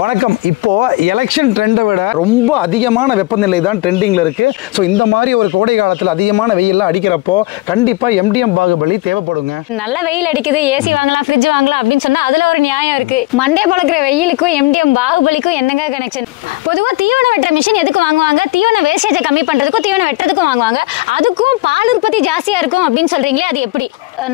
வணக்கம். இப்போ எலெக்ஷன் ட்ரெண்டை விட ரொம்ப அதிகமான வெப்பநிலை தான் ட்ரெண்டிங்கில் இருக்குது. ஸோ இந்த மாதிரி ஒரு கோடை காலத்தில் அதிகமான வெயில்லாம் அடிக்கிறப்போ கண்டிப்பாக எம்டிஎம் பாகுபலி தேவைப்படுங்க. நல்ல வெயில் அடிக்குது, ஏசி வாங்கலாம், ஃப்ரிட்ஜ் வாங்கலாம் அப்படின்னு சொன்னால் அதில் ஒரு நியாயம் இருக்குது. மண்டே பழக்கிற வெயிலுக்கும் எம்டிஎம் பாகுபலிக்கும் என்னங்க கனெக்ஷன்? பொதுவாக தீவனம் வெட்டுற மிஷின் எதுக்கு வாங்குவாங்க? தீவன வேஸ்டேஜை கம்மி பண்ணுறதுக்கும் தீவனம் வெட்டுறதுக்கும் வாங்குவாங்க. அதுக்கும் பால் உற்பத்தி ஜாஸ்தியாக இருக்கும் அப்படின்னு சொல்கிறீங்களே, அது எப்படி?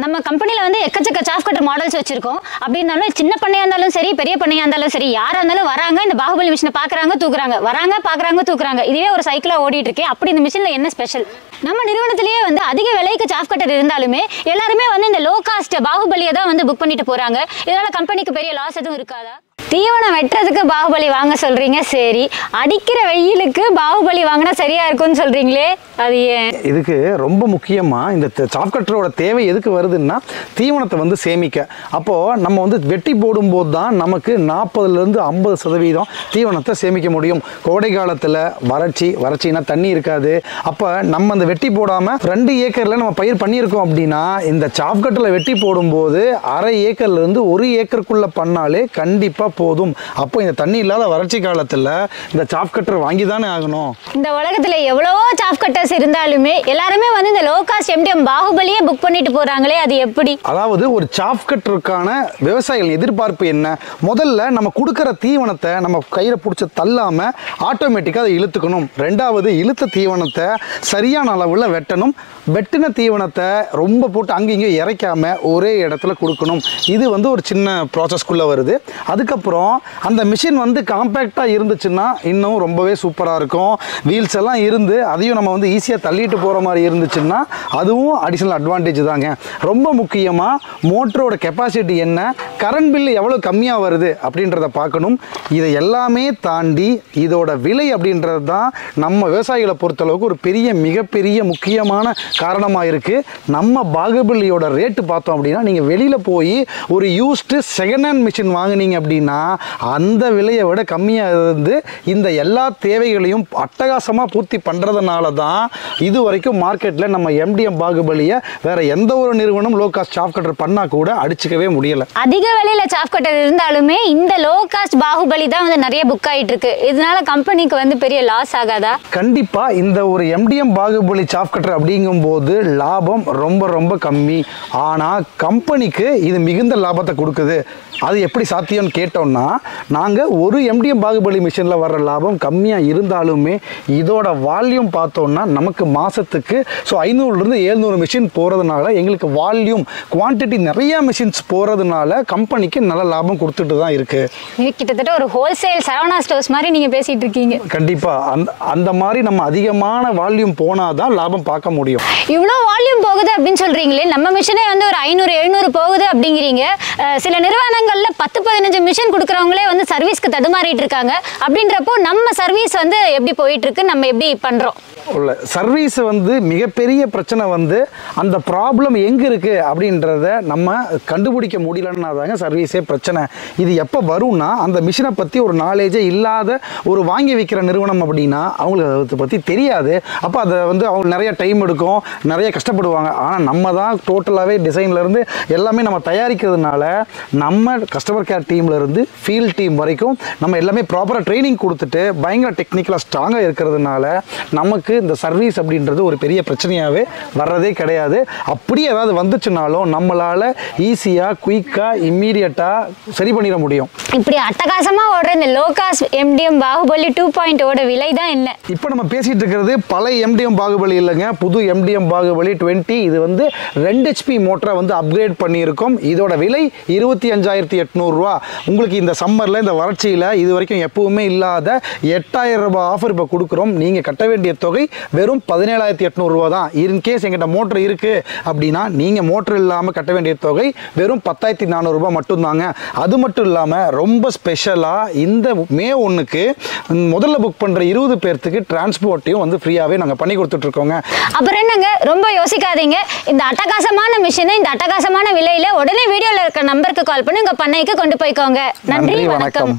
நம்ம கம்பெனியில் வந்து எக்கச்சக்க சாஃப் கட்டர் மாடல்ஸ் வச்சிருக்கோம். அப்படி இருந்தாலும் சின்ன பண்ணையாக இருந்தாலும் சரி, பெரிய பண்ணையாக இருந்தாலும் சரி, யாராக இருந்தாலும் வராங்க, இந்த பாகுபலி மிஷினை பார்க்குறாங்க, தூக்குறாங்க, வராங்க, பார்க்குறாங்க, தூக்குறாங்க. இதுவே ஒரு சைக்கிளாக ஓடிட்டு இருக்கு. அப்படி இந்த மிஷினில் என்ன ஸ்பெஷல்? நம்ம நிறுவனத்திலேயே வந்து அதிக விலைக்கு சாஃப் கட்டர் இருந்தாலுமே எல்லாருமே வந்து இந்த லோ காஸ்ட் பாகுபலியை தான் வந்து புக் பண்ணிட்டு போகிறாங்க. இதனால் கம்பெனிக்கு பெரிய லாஸ் எதுவும் இருக்காதா? தீவனம் வெட்டுறதுக்கு பாகுபலி வாங்க சொல்றீங்க, சரி. அடிக்கிற வெயிலுக்கு பாகுபலி வாங்கினா சரியா இருக்கும்னு சொல்றீங்களே, அது ஏன்? இதுக்கு ரொம்ப முக்கியமாக இந்த சாஃப் கட்டரோட தேவை எதுக்கு வருதுன்னா, தீவனத்தை வந்து சேமிக்க. அப்போது நம்ம வந்து வெட்டி போடும்போது தான் நமக்கு 40% 50% தீவனத்தை சேமிக்க முடியும். கோடை காலத்தில் வறட்சினா தண்ணி இருக்காது. அப்போ நம்ம அந்த வெட்டி போடாமல் 2 ஏக்கரில் நம்ம பயிர் பண்ணியிருக்கோம் அப்படின்னா, இந்த சாஃப் கட்டரில் வெட்டி போடும்போது அரை ஏக்கர்லேருந்து 1 ஏக்கருக்குள்ளே பண்ணாலே கண்டிப்பாக போதும். அப்போ இந்த தண்ணி இல்லாத வறட்சி காலத்தில் இந்த சாஃப் கட்டர் வாங்கி தானே ஆகணும். இந்த உலகத்தில் எவ்வளவோ சாஃப் கட்டர்ஸ் இருந்தாலுமே எல்லாருமே வந்து இந்த லோ காஸ்ட் எம்டிஎம் பாகுபலியே புக் பண்ணிட்டு போறாங்களே, அது எப்படி? அதாவது ஒரு சாஃப் கட்டருக்கான விவசாயிகள் எதிர்பார்ப்பு என்ன? முதல்ல நம்ம கொடுக்குற தீவனத்தை நம்ம கையில் பிடிச்சி தள்ளாமல் ஆட்டோமேட்டிக்காக அதை இழுத்துக்கணும். ரெண்டாவது, இழுத்த தீவனத்தை சரியான அளவில் வெட்டணும். வெட்டின தீவனத்தை ரொம்ப போட்டு அங்கே இங்கே இறைக்காம ஒரே இடத்துல கொடுக்கணும். இது வந்து ஒரு சின்ன ப்ராசஸ்க்குள்ளே வருது. அதுக்கப்புறம் அந்த மிஷின் வந்து காம்பேக்டாக இருந்துச்சுன்னா இன்னும் ரொம்பவே சூப்பராக இருக்கும். வீல்ஸ் எல்லாம் இருந்து அதையும் நம்ம வந்து ஈஸியாக தள்ளிட்டு போகிற மாதிரி இருந்துச்சுன்னா அதுவும் அடிஷ்னல் அட்வான்டேஜ் தாங்க. ரொம்ப முக்கியமாக மோட்டரோட கெப்பாசிட்டி என்ன, கரண்ட் பில்லு எவ்வளோ கம்மியாக வருது அப்படின்றத பார்க்கணும். இதை எல்லாமே தாண்டி இதோட விலை அப்படின்றது தான் நம்ம விவசாயிகளை பொறுத்தளவுக்கு ஒரு மிகப்பெரிய முக்கியமான காரணமாக இருக்குது. நம்ம பாகுபலியோட ரேட்டு பார்த்தோம் அப்படின்னா, நீங்கள் வெளியில் போய் ஒரு யூஸ்டு செகண்ட் ஹேண்ட் மிஷின் வாங்கினீங்க அப்படின்னா அந்த விலையை விட கம்மியாக இருந்து இந்த எல்லா தேவைகளையும் அட்டகாசமாக பூர்த்தி பண்ணுறதுனால தான் இது வரைக்கும் மார்க்கெட்டில் நம்ம எம்டிஎம் பாகுபலியை வேற எந்த ஒரு நிறுவனம் லோ காஸ்ட் சாஃப் கட்டர் பண்ணால் கூட அடிச்சுக்கவே முடியலை. அதிக விலையில் சாஃப் கட்டர் இருந்தாலுமே இந்த லோ காஸ்ட் பாகுபலி தான் வந்து நிறைய புக் ஆகிட்டு இருக்கு. இதனால கம்பெனிக்கு வந்து பெரிய லாஸ் ஆகாதா? கண்டிப்பாக இந்த ஒரு எம்டிஎம் பாகுபலி சாஃப் கட்டர் அப்படிங்கும்போது லாபம் ரொம்ப கம்மி. ஆனால் கம்பெனிக்கு இது மிகுந்த லாபத்தை கொடுக்குது. அது எப்படி சாத்தியம்னு கேட்டோம்னா, நாங்கள் ஒரு எம்டிஎம் பாகுபலி மிஷினில் வர்ற லாபம் கம்மியாக இருந்தாலுமே இதோட வால்யூம் பார்த்தோம்னா நமக்கு மாதத்துக்கு 500 to 700 மிஷின் போகிறதுனால எங்களுக்கு வால்யூம் குவான்டிட்டி நிறைய மிஷின்ஸ் போகிறதுனால கம்பெனிக்கு நல்ல லாபம் கொடுத்துட்டு தான் இருக்குது. இது கிட்டத்தட்ட ஒரு ஹோல்சேல் சரவணா ஸ்டோர்ஸ் மாதிரி நீங்கள் பேசிகிட்டு இருக்கீங்க. கண்டிப்பாக அந்த மாதிரி நம்ம அதிகமான வால்யூம் போனால் தான் லாபம் பார்க்க முடியும். இவ்வளோ வால்யூம் போகுது அப்படின்னு சொல்கிறீங்களே, நம்ம மிஷினே வந்து ஒரு 500-700 போகுது அப்படிங்கிறீங்க. சில நிறுவனங்களில் 10-15 மிஷின் கொடுக்குறவங்களே வந்து சர்வீஸ்க்கு தடுமாறிட்டு இருக்காங்க. அப்படின்றப்போ நம்ம சர்வீஸ் வந்து எப்படி போயிட்டு இருக்கு, நம்ம எப்படி பண்ணுறோம்? உள்ள சர்வீஸ் வந்து மிகப்பெரிய பிரச்சனை வந்து அந்த ப்ராப்ளம் எங்கே இருக்குது அப்படின்றத நம்ம கண்டுபிடிக்க முடியலன்னா தாங்க சர்வீஸே பிரச்சனை. இது எப்போ வரும்னா, அந்த மிஷினை பற்றி ஒரு நாலேஜே இல்லாத ஒரு வாங்கி வைக்கிற நிறுவனம் அப்படின்னா அவங்களுக்கு அதை பற்றி தெரியாது. அப்போ அதை வந்து அவங்க நிறைய டைம் எடுக்கும், நிறைய கஷ்டப்படுவாங்க. ஆனால் நம்ம தான் டோட்டலாகவே டிசைன்லேருந்து எல்லாமே நம்ம தயாரிக்கிறதுனால நம்ம கஸ்டமர் கேர் டீம்லேருந்து ஃபீல்ட் டீம் வரைக்கும் நம்ம எல்லாமே ப்ராப்பராக ட்ரைனிங் கொடுத்துட்டு பயங்கர டெக்னிக்கலாக ஸ்ட்ராங்காக இருக்கிறதுனால நமக்கு இந்த சர்வீஸ் அப்படின்றது ஒரு பெரிய பிரச்சனையாகவே வர்றதே கிடையாது. அப்படியே ஏதாவது வந்துச்சுனாலும் நம்மளால் ஈஸியாக குயிக்காக இம்மீடியட்டாக சரி பண்ணிட முடியும். இப்படி அட்டகாசமாக ஓடுற இந்த லோ காஸ்ட் எம்டிஎம் பாகுபலி 2.0 விலை தான் என்ன? இப்போ நம்ம பேசிகிட்டு இருக்கிறது பழைய எம்டிஎம் பாகுபலி இல்லைங்க, புது எம்டிஎம் பாகுபலி 20. இது வந்து 2 HP மோட்டரை வந்து அப்கிரேட் பண்ணியிருக்கோம். இதோட விலை 25,800 ரூபா. உங்களுக்கு இந்த சம்மரில் இந்த வறட்சியில் இது வரைக்கும் எப்பவுமே இல்லாத 8,000 ரூபாய் ஆஃபர் இப்போ கொடுக்குறோம். நீங்கள் கட்ட வேண்டிய தொகை வெறும் 17,800 ரூபா தான். இன்கேஸ் எங்கிட்ட மோட்டர் இருக்குது அப்படின்னா நீங்கள் மோட்டர் இல்லாமல் கட்ட வேண்டிய தொகை வெறும் 10,400 ரூபாய் மட்டும்தாங்க. அது மட்டும் இல்லாமல் ரொம்ப ஸ்பெஷலாக இந்த மே 1க்கு முதல்ல புக் பண்ணுற 20 பேர்த்துக்கு டிரான்ஸ்போர்ட்டையும் வந்து ஃப்ரீயாகவே நாங்கள் பண்ணி கொடுத்துட்ருக்கோங்க. அப்புறம் என்னங்க, ரொம்ப யோசிக்காதீங்க. இந்த அட்டகாசமான மிஷினை இந்த அட்டகாசமான விலையில் உடனே வீடியோவில் இருக்கிற நம்பருக்கு கால் பண்ணி உங்கள் பண்ணைக்கு கொண்டு போய்க்கோங்க. நன்றி, வணக்கம்.